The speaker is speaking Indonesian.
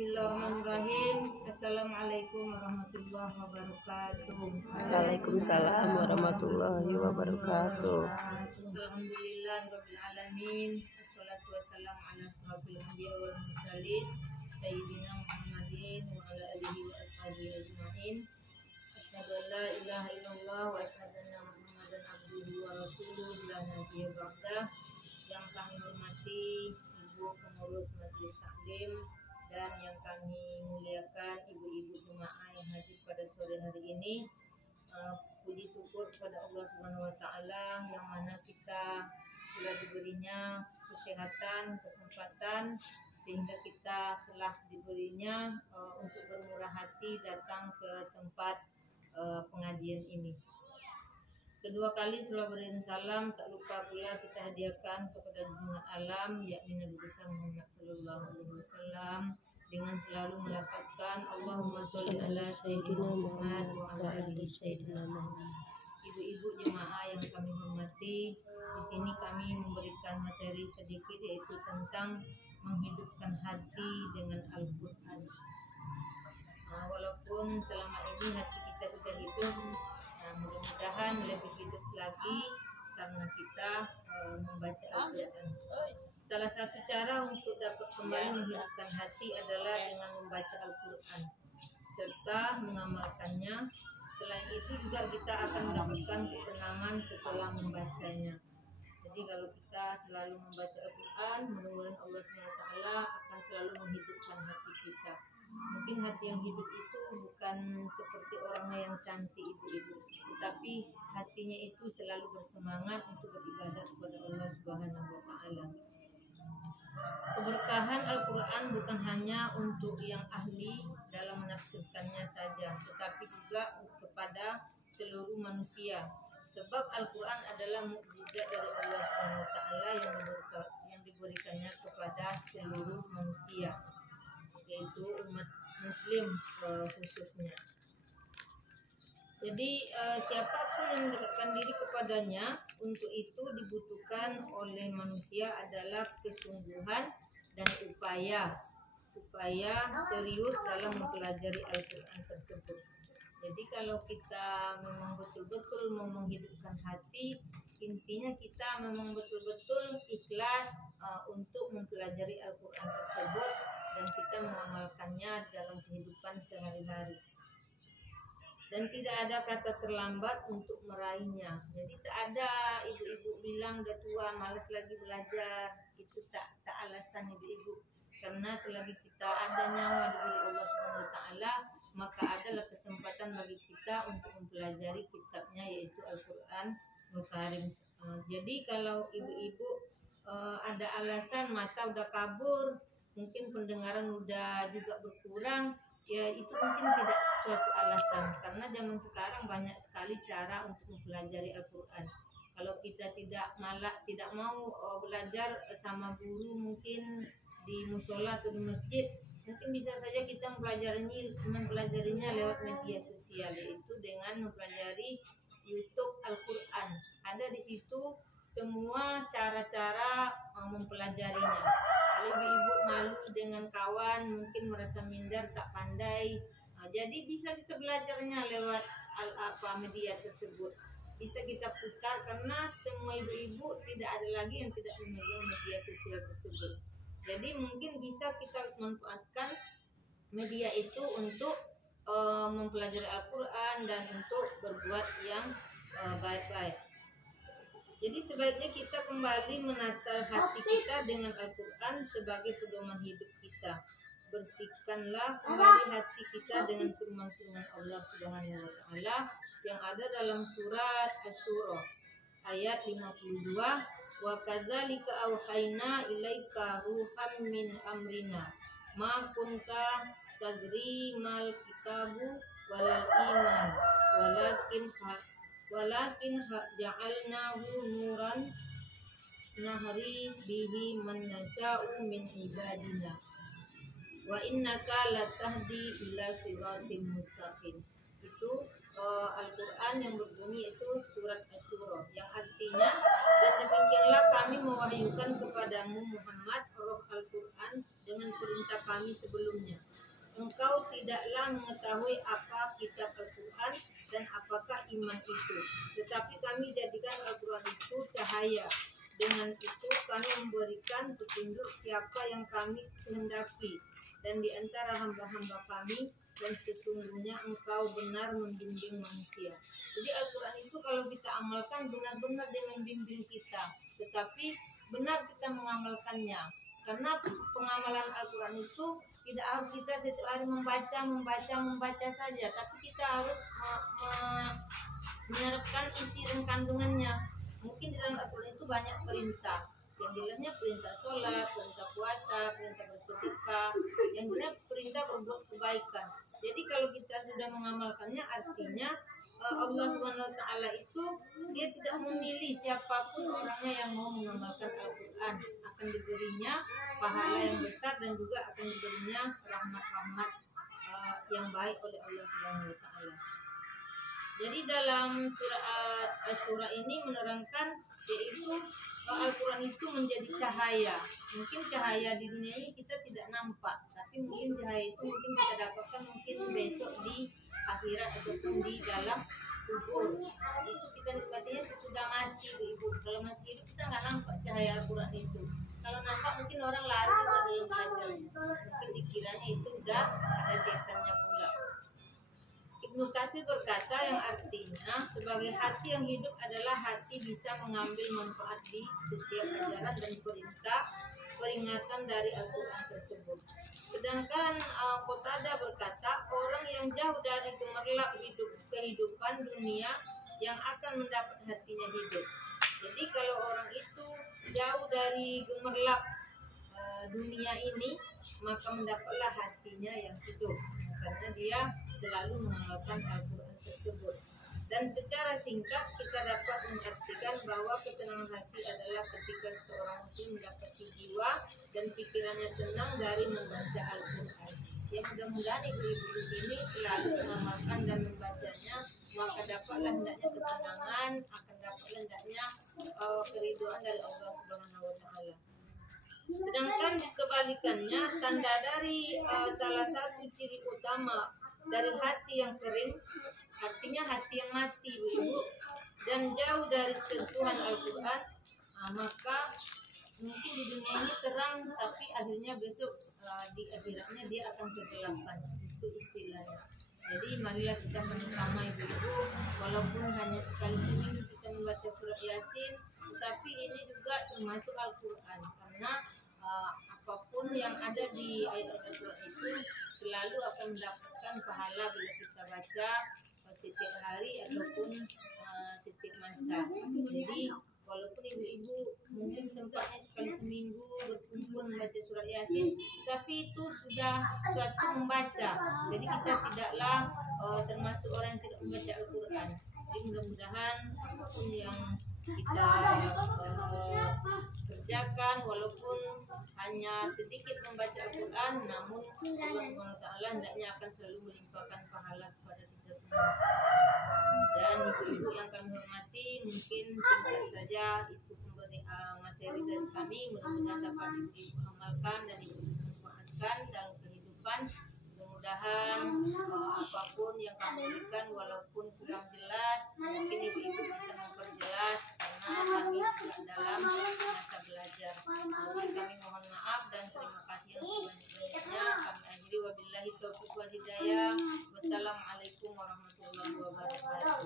Bismillahirrahmanirrahim. Assalamualaikum warahmatullahi wabarakatuh. Waalaikumsalam warahmatullahi wabarakatuh. Alhamdulillahirabbil alamin. Wassalatu wassalamu ala asrofil anbiya wal mursalin sayyidina Muhammadin wa ala alihi wa ashabihi ajmain. Asyhadu an la ilaha illallah wa asyhadu anna Muhammadan abduhu wa rasuluhu la nabiyya ba'dah. Yang kami hormati Ibu Pengurus Majelis Taklim dan yang kami muliakan ibu-ibu jemaah yang hadir pada sore hari ini. Puji syukur kepada Allah Subhanahu wa taala yang mana kita telah diberinya kesehatan, kesempatan sehingga kita telah diberinya untuk bermurah hati datang ke tempat pengajian ini. Kedua kali selawat dan salam tak lupa pula kita hadiahkan kepada junjungan alam yakni Nabi besar Muhammad sallallahu alaihi wasallam dengan selalu melafazkan Allahumma sholli ala sayyidina Muhammad wa ala ali sayyidina Muhammad. Ibu-ibu jemaah yang kami hormati, di sini kami memberikan materi sedikit yaitu tentang menghidupkan hati dengan Al-Qur'an. Walaupun selama ini hati kita sudah hidup, mudah-mudahan lebih hidup lagi karena kita membaca Al-Quran. Salah satu cara untuk dapat kembali menghidupkan hati adalah dengan membaca Al-Quran serta mengamalkannya. Selain itu juga kita akan mendapatkan ketenangan setelah membacanya. Jadi kalau kita selalu membaca Al-Quran, mudah-mudahan Allah SWT akan selalu menghidupkan hati kita. Mungkin hati yang hidup itu bukan seperti orangnya yang cantik ibu-ibu, tetapi hatinya itu selalu bersemangat untuk beribadah kepada Allah Subhanahu wa taala. Keberkahan Al-Quran bukan hanya untuk yang ahli dalam menafsirkannya saja, tetapi juga kepada seluruh manusia. Sebab Al-Quran adalah mukjizat dari Allah Subhanahu wa taala yang diberikannya kepada seluruh manusia, yaitu umat muslim khususnya. Jadi siapapun yang mendekatkan diri kepadanya, untuk itu dibutuhkan oleh manusia adalah kesungguhan dan upaya serius dalam mempelajari Al-Quran tersebut. Jadi kalau kita memang betul-betul mau menghidupkan hati, intinya kita memang betul-betul ikhlas untuk mempelajari Al-Quran tersebut dan kita mengamalkannya dalam kehidupan sehari-hari. Dan tidak ada kata terlambat untuk meraihnya. Jadi tak ada ibu-ibu bilang udah tua malas lagi belajar. Itu tak alasan ibu-ibu. Karena selagi kita ada nyawa diberi Allah Subhanahu wa taala, maka adalah kesempatan bagi kita untuk mempelajari kitabnya yaitu Al-Quran Al-Karim. Jadi kalau ibu-ibu ada alasan mata udah kabur, mungkin pendengaran udah juga berkurang, ya itu mungkin tidak suatu alasan, karena zaman sekarang banyak sekali cara untuk mempelajari Al-Quran. Kalau kita tidak mau belajar sama guru mungkin di musola atau di masjid, mungkin bisa saja kita mempelajarinya lewat media sosial, yaitu dengan mempelajari YouTube Al-Quran. Ada di situ semua cara-cara mempelajarinya. Kalau ibu malu dengan kawan, mungkin merasa minder, tak pandai, jadi bisa kita belajarnya lewat media tersebut. Bisa kita putar karena semua ibu-ibu tidak ada lagi yang tidak memegang media sosial tersebut. Jadi mungkin bisa kita manfaatkan media itu untuk mempelajari Al-Quran dan untuk berbuat yang baik-baik. Jadi sebaiknya kita kembali menata hati kita dengan Al-Quran sebagai pedoman hidup kita. Bersihkanlah kembali hati kita dengan firman-firman Allah Subhanahu wa taala yang ada dalam surat Asy-Syura ayat 52, wa kadzalika auhayna ilaika ruham min amrina ma kunta tadri mal kitabu walal iman walakin ja'alnahu nuran nahri bihi man nasya'u min ibadina wa innaka latahdi ila siratim mustaqim. Itu Al-Quran yang berbunyi itu surat Asy-Syura, yang artinya, dan demikianlah kami mewahyukan kepadamu Muhammad roh Al-Quran dengan perintah kami sebelumnya, engkau tidaklah mengetahui apa kitab Al-Quran dan apakah iman itu. Tetapi kami jadikan Al-Quran itu cahaya. Dengan itu kami memberikan petunjuk siapa yang kami kehendaki dan di antara hamba-hamba kami, dan sesungguhnya engkau benar membimbing manusia. Jadi Al-Quran itu kalau kita amalkan benar-benar dia membimbing kita, tetapi benar kita mengamalkannya. Karena pengamalan Al-Quran itu tidak harus kita setiap hari membaca saja, tapi kita harus menyerapkan isi dan kandungannya. Mungkin di dalam Al-Quran itu banyak perintah, yang jelasnya perintah sholat, perintah puasa, perintah bersedekah, yang jelas perintah berbuat kebaikan. Jadi kalau kita sudah mengamalkannya, artinya Allah SWT itu dia tidak memilih siapapun orangnya yang mau mengamalkan Al-Quran, akan diberinya pahala yang besar dan juga akan diberinya rahmat-rahmat yang baik oleh Allah SWT. Jadi dalam surah Asy-Syura ini menerangkan yaitu Al-Quran itu menjadi cahaya. Mungkin cahaya di dunia ini kita tidak nampak, tapi mungkin cahaya itu mungkin kita dapatkan mungkin besok di akhirat ataupun di dalam kubur. Itu kita nikmatinya sesudah mati, Ibu. Kalau masih hidup kita nggak nampak cahaya Al-Quran itu. Kalau nampak mungkin orang lari juga dalam belajarnya. Mungkin dikiranya itu udah ada setannya pula. Ibnu Katsir berkata yang artinya sebagai hati yang hidup adalah hati bisa mengambil manfaat di setiap ajaran dan perintah peringatan dari Al-Quran tersebut. Sedangkan Qatadah berkata orang yang jauh dari gemerlap kehidupan dunia yang akan mendapat hatinya hidup. Jadi kalau orang itu jauh dari gemerlap dunia ini, maka mendapatlah hatinya yang hidup, karena dia selalu mengamalkan Al-Quran tersebut. Dan secara singkat kita dapat mengartikan bahwa ketenangan hati adalah ketika seorang muslim mendapati jiwa dan pikirannya tenang dari membaca Al-Quran. Ya mudah-mudahan ibu-ibu di sini selalu mengamalkan dan membacanya, maka dapatlah hendaknya ketenangan, akan dapatlah hendaknya keridhaan dari Allah Subhanahu wa Ta'ala. Sedangkan kebalikannya, tanda dari salah satu ciri utama dari hati yang kering, artinya hati yang mati, Ibu, dan jauh dari sentuhan Al-Quran, maka mungkin di dunia ini terang, tapi akhirnya besok di akhiratnya dia akan kegelapan. Itu istilahnya. Jadi marilah kita sama-sama Ibu-ibu, walaupun hanya sekali seminggu kita membaca surat Yasin, tapi ini juga termasuk Al-Quran, karena apapun yang ada di ayat-ayat surat itu selalu akan mendapatkan pahala bila kita baca setiap hari ataupun setiap masa. Jadi walaupun ibu-ibu mungkin sempatnya sekali seminggu berkumpul membaca surat Yasin, tapi itu sudah suatu membaca. Jadi kita tidaklah termasuk orang yang tidak membaca Al-Quran. Jadi mudah-mudahan apapun yang kita kerjakan, walaupun hanya sedikit membaca Al-Quran, namun Allah SWT hendaknya akan selalu melimpahkan pahala kepada kita semua. Dan ibu-ibu yang kami hormati, mungkin singkat saja itu materi dari kami. Mudah-mudahan dapat ibu-ibu amalkan dan ibu-ibu manfaatkan dalam kehidupan. Mudah-mudahan apapun yang kami berikan walaupun kurang jelas, mungkin ibu-ibu bisa memperjelas, karena kami sedang dalam masa belajar. Jadi kami mohon maaf dan terima kasih yang sebanyak-banyaknya. Kami akhiri wabillahi taufiq wal hidayah. Wassalamualaikum warahmatullahi wabarakatuh.